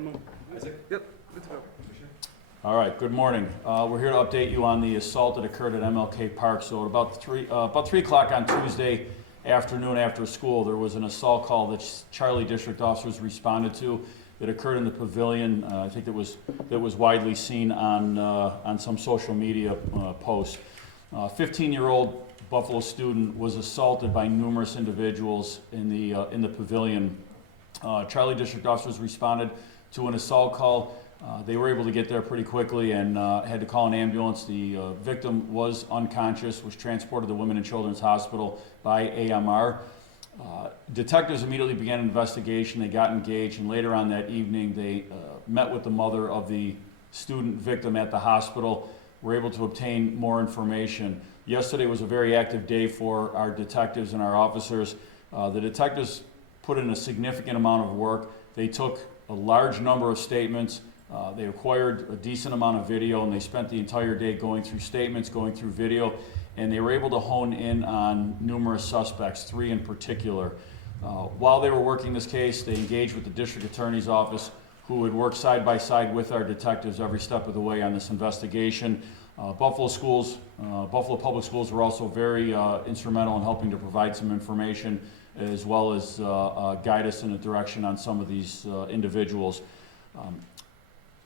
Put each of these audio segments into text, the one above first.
Yep, good to go. All right, good morning. We're here to update you on the assault that occurred at MLK Park. So at about 3 o'clock on Tuesday afternoon after school, there was an assault call that Charlie District officers responded to that occurred in the pavilion. I think that was widely seen on some social media posts. 15-year-old Buffalo student was assaulted by numerous individuals in the pavilion. Charlie District officers responded to an assault call. They were able to get there pretty quickly and had to call an ambulance. The victim was unconscious, was transported to Women and Children's Hospital by AMR. Detectives immediately began an investigation. They got engaged, and later on that evening, they met with the mother of the student victim at the hospital. Were able to obtain more information. Yesterday was a very active day for our detectives and our officers. The detectives put in a significant amount of work. They took a large number of statements. They acquired a decent amount of video, and they spent the entire day going through statements, going through video, and they were able to hone in on numerous suspects, 3 in particular. While they were working this case, they engaged with the district attorney's office, who would work side by side with our detectives every step of the way on this investigation. Buffalo Public Schools were also very instrumental in helping to provide some information, as well as guide us in a direction on some of these individuals.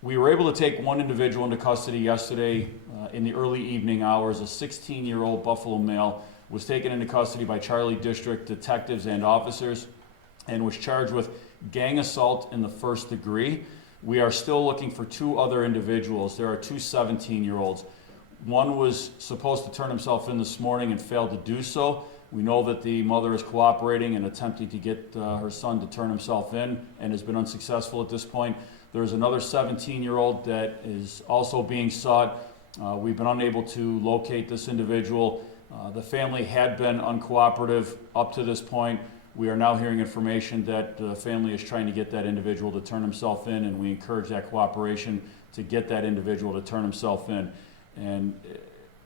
We were able to take one individual into custody yesterday in the early evening hours. A 16-year-old Buffalo male was taken into custody by Charlie District detectives and officers and was charged with gang assault in the first degree. We are still looking for 2 other individuals. There are 2 17-year-olds. One was supposed to turn himself in this morning and failed to do so. We know that the mother is cooperating and attempting to get her son to turn himself in and has been unsuccessful at this point. There's another 17-year-old that is also being sought. We've been unable to locate this individual. The family had been uncooperative up to this point. We are now hearing information that the family is trying to get that individual to turn himself in, and we encourage that cooperation to get that individual to turn himself in. And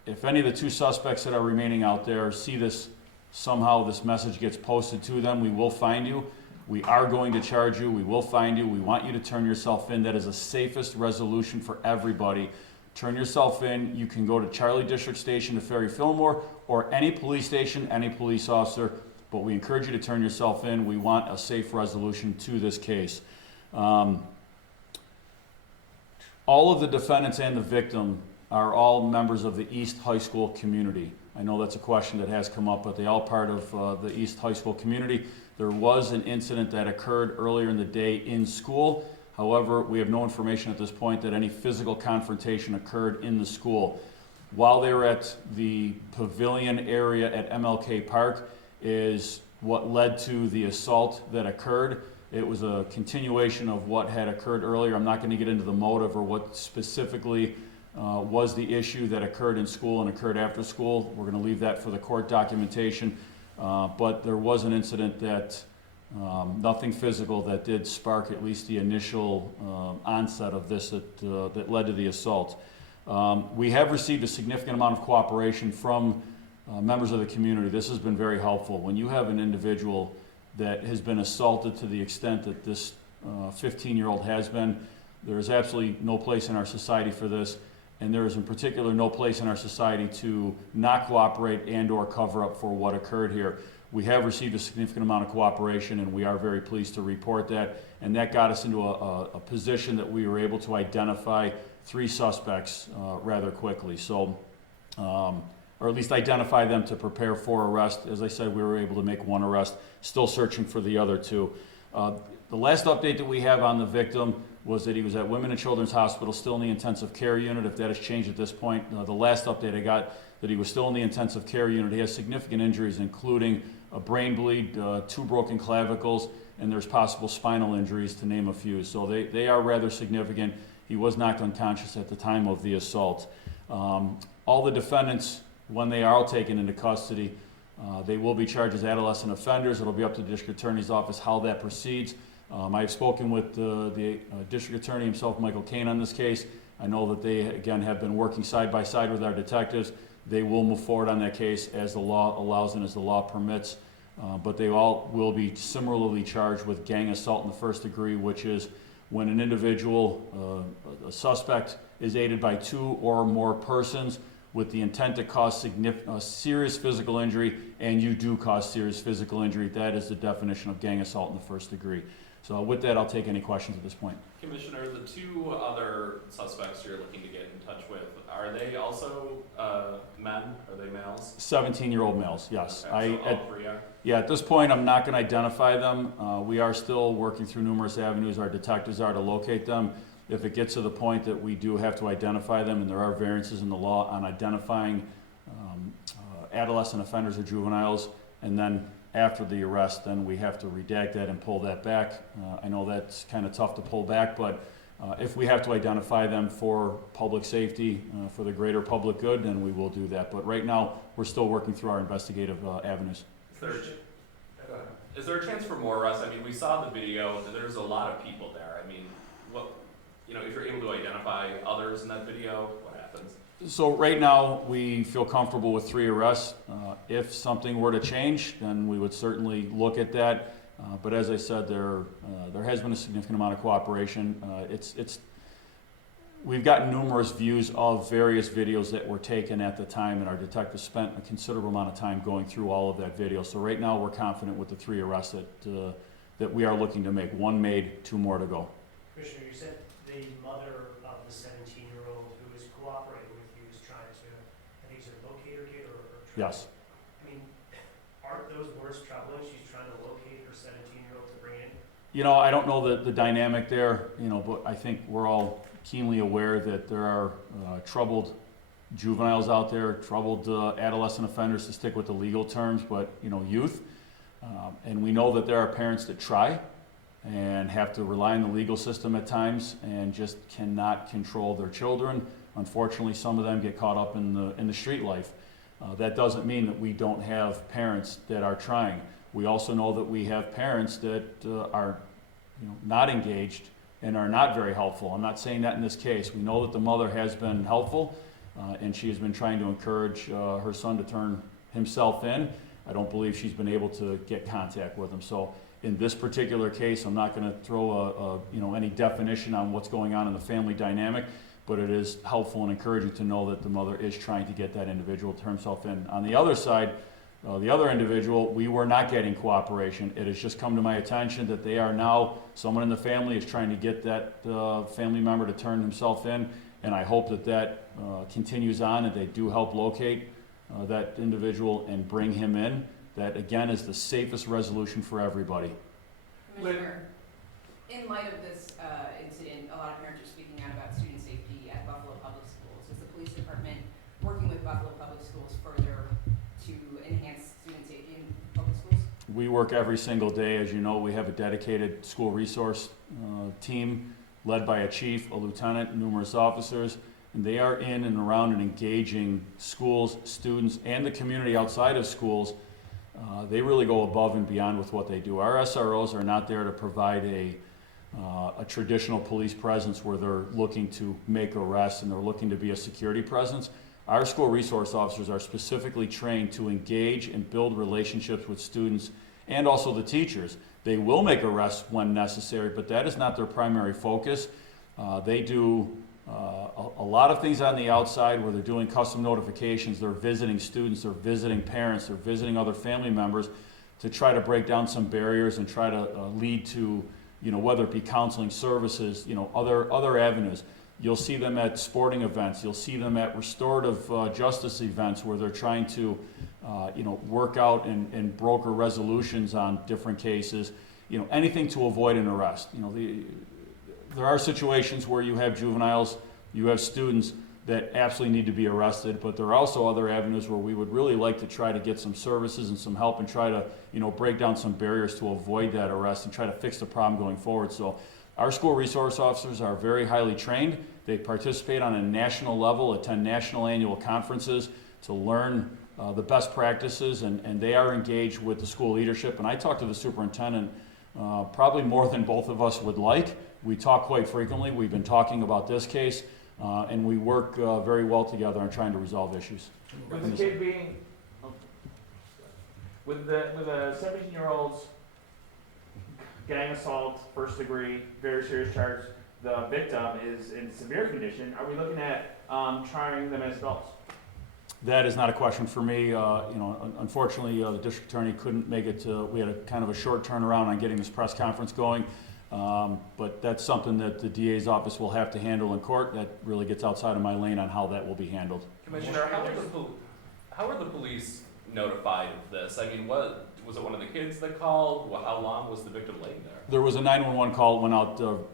if any of the 2 suspects that are remaining out there see this, somehow this message gets posted to them, we will find you. We are going to charge you. We will find you. We want you to turn yourself in. That is the safest resolution for everybody. Turn yourself in. You can go to Charlie District Station to Ferry Fillmore or any police station, any police officer, but we encourage you to turn yourself in. We want a safe resolution to this case. All of the defendants and the victim are all members of the East High School community. I know that's a question that has come up, but they're all part of the East High School community. There was an incident that occurred earlier in the day in school. However, we have no information at this point that any physical confrontation occurred in the school. While they were at the pavilion area at MLK Park is what led to the assault that occurred. It was a continuation of what had occurred earlier. I'm not going to get into the motive or what specifically was the issue that occurred in school and occurred after school. We're going to leave that for the court documentation. But there was an incident that, nothing physical, that did spark at least the initial onset of this that led to the assault. We have received a significant amount of cooperation from members of the community. This has been very helpful. When you have an individual that has been assaulted to the extent that this 15-year-old has been, there is absolutely no place in our society for this. And there is in particular no place in our society to not cooperate and or cover up for what occurred here. We have received a significant amount of cooperation, and we are very pleased to report that. And that got us into a position that we were able to identify 3 suspects rather quickly. So, or at least identify them to prepare for arrest. As I said, we were able to make 1 arrest, still searching for the other 2. The last update that we have on the victim was that he was at Women and Children's Hospital, still in the intensive care unit. If that has changed at this point, the last update I got, that he was still in the intensive care unit. He has significant injuries, including a brain bleed, 2 broken clavicles, and there's possible spinal injuries, to name a few. So they are rather significant. He was knocked unconscious at the time of the assault. All the defendants, when they are all taken into custody, they will be charged as adolescent offenders. It'll be up to the district attorney's office how that proceeds. I've spoken with the district attorney himself, Michael Kane, on this case. I know that they, again, have been working side by side with our detectives. They will move forward on that case as the law allows and as the law permits. But they all will be similarly charged with gang assault in the first degree, which is when an individual, a suspect, is aided by 2 or more persons with the intent to cause serious physical injury, and you do cause serious physical injury. That is the definition of gang assault in the first degree. So with that, I'll take any questions at this point. Commissioner, the 2 other suspects you're looking to get in touch with, are they also men? Are they males? 17-year-old males, yes. Okay, so all 3 are? Yeah, at this point, I'm not going to identify them. We are still working through numerous avenues. Our detectives are to locate them. If it gets to the point that we do have to identify them, and there are variances in the law on identifying adolescent offenders or juveniles, and then after the arrest, then we have to redact that and pull that back. I know that's kind of tough to pull back, but if we have to identify them for public safety, for the greater public good, then we will do that. But right now, we're still working through our investigative avenues. Is there a chance for more arrests? I mean, we saw the video, there's a lot of people there. I mean, if you're able to identify others in that video, what happens? So right now, we feel comfortable with 3 arrests. If something were to change, then we would certainly look at that. But as I said, there has been a significant amount of cooperation. We've gotten numerous views of various videos that were taken at the time, and our detectives spent a considerable amount of time going through all of that video. So right now, we're confident with the 3 arrests that we are looking to make. 1 made, 2 more to go. Commissioner, you said the mother of the 17-year-old who is cooperating with you is trying to, I think you said locate her kid or Yes. I mean, aren't those words troubling? She's trying to locate her 17-year-old to bring in? You know, I don't know the dynamic there, but I think we're all keenly aware that there are troubled juveniles out there, troubled adolescent offenders, to stick with the legal terms, but, youth. And we know that there are parents that try and have to rely on the legal system at times and just cannot control their children. Unfortunately, some of them get caught up in the street life. That doesn't mean that we don't have parents that are trying. We also know that we have parents that are not engaged and are not very helpful. I'm not saying that in this case. We know that the mother has been helpful, and she has been trying to encourage her son to turn himself in. I don't believe she's been able to get contact with him. So in this particular case, I'm not going to throw any definition on what's going on in the family dynamic, but it is helpful and encouraging to know that the mother is trying to get that individual to turn himself in. On the other side, the other individual, we were not getting cooperation. It has just come to my attention that they are now, someone in the family is trying to get that family member to turn himself in, and I hope that continues on and they do help locate that individual and bring him in. That, again, is the safest resolution for everybody. Commissioner, in light of this incident, a lot of parents are speaking out about student safety at Buffalo Public Schools. Is the police department working with Buffalo Public Schools further to enhance student safety in public schools? We work every single day. As you know, we have a dedicated school resource team led by a chief, a lieutenant, numerous officers, and they are in and around and engaging schools, students, and the community outside of schools. They really go above and beyond with what they do. Our SROs are not there to provide a traditional police presence where they're looking to make arrests and they're looking to be a security presence. Our school resource officers are specifically trained to engage and build relationships with students and also the teachers. They will make arrests when necessary, but that is not their primary focus. They do a lot of things on the outside where they're doing custom notifications, they're visiting students, they're visiting parents, they're visiting other family members to try to break down some barriers and try to lead to, whether it be counseling services, other avenues. You'll see them at sporting events, you'll see them at restorative justice events where they're trying to, work out and broker resolutions on different cases, anything to avoid an arrest. There are situations where you have juveniles, you have students that absolutely need to be arrested, but there are also other avenues where we would really like to try to get some services and some help and try to, break down some barriers to avoid that arrest and try to fix the problem going forward. So our school resource officers are very highly trained. They participate on a national level, attend national annual conferences to learn the best practices, and they are engaged with the school leadership. And I talk to the superintendent probably more than both of us would like. We talk quite frequently. We've been talking about this case, and we work very well together on trying to resolve issues. With the kid being, with the 17-year-old's gang assault, first degree, very serious charge. The victim is in severe condition. Are we looking at trying them as adults? That is not a question for me. You know, unfortunately, the district attorney couldn't make it to, we had a kind of a short turnaround on getting this press conference going. But that's something that the DA's office will have to handle in court. That really gets outside of my lane on how that will be handled. Commissioner, how were the police notified of this? I mean, what was it? One of the kids that called? Well, how long was the victim laying there? There was a 911 call went out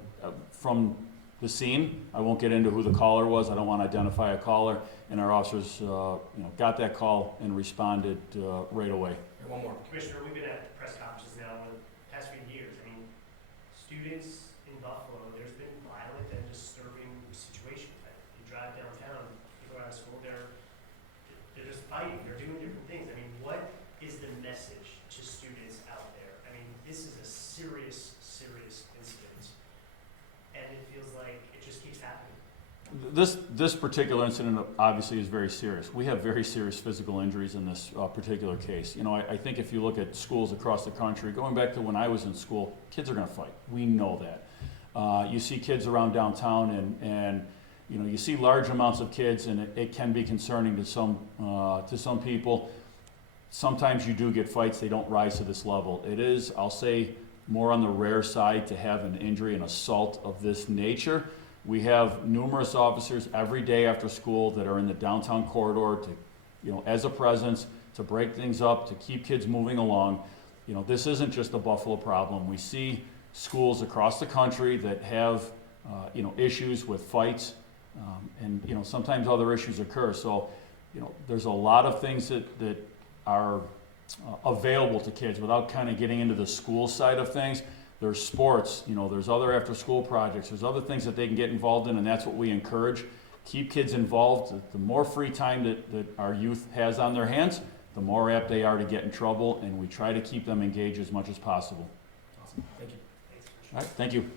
from the scene. I won't get into who the caller was. I don't want to identify a caller. And our officers, got that call and responded right away. One more. Commissioner, we've been at press conferences now for the past few years. I mean, students in Buffalo, there's been violent and disturbing situations. You drive downtown, people are out of school, they're just fighting, they're doing different things. I mean, what is the message to students out there? I mean, this is a serious, serious incident, and it feels like it just keeps happening. This particular incident obviously is very serious. We have very serious physical injuries in this particular case. You know, I think if you look at schools across the country, going back to when I was in school, kids are going to fight. We know that. You see kids around downtown, and you know, you see large amounts of kids, and it can be concerning to some people. Sometimes you do get fights. They don't rise to this level. It is, I'll say, more on the rare side to have an injury, an assault of this nature. We have numerous officers every day after school that are in the downtown corridor to, you know, as a presence, to break things up, to keep kids moving along. You know, this isn't just a Buffalo problem. We see schools across the country that have, issues with fights, and, you know, sometimes other issues occur. So, you know, there's a lot of things that are available to kids without kind of getting into the school side of things. There's sports, you know, there's other after-school projects, there's other things that they can get involved in, and that's what we encourage. Keep kids involved. The more free time that our youth has on their hands, the more apt they are to get in trouble, and we try to keep them engaged as much as possible. Awesome. Thank you. Thanks, Commissioner. All right, thank you.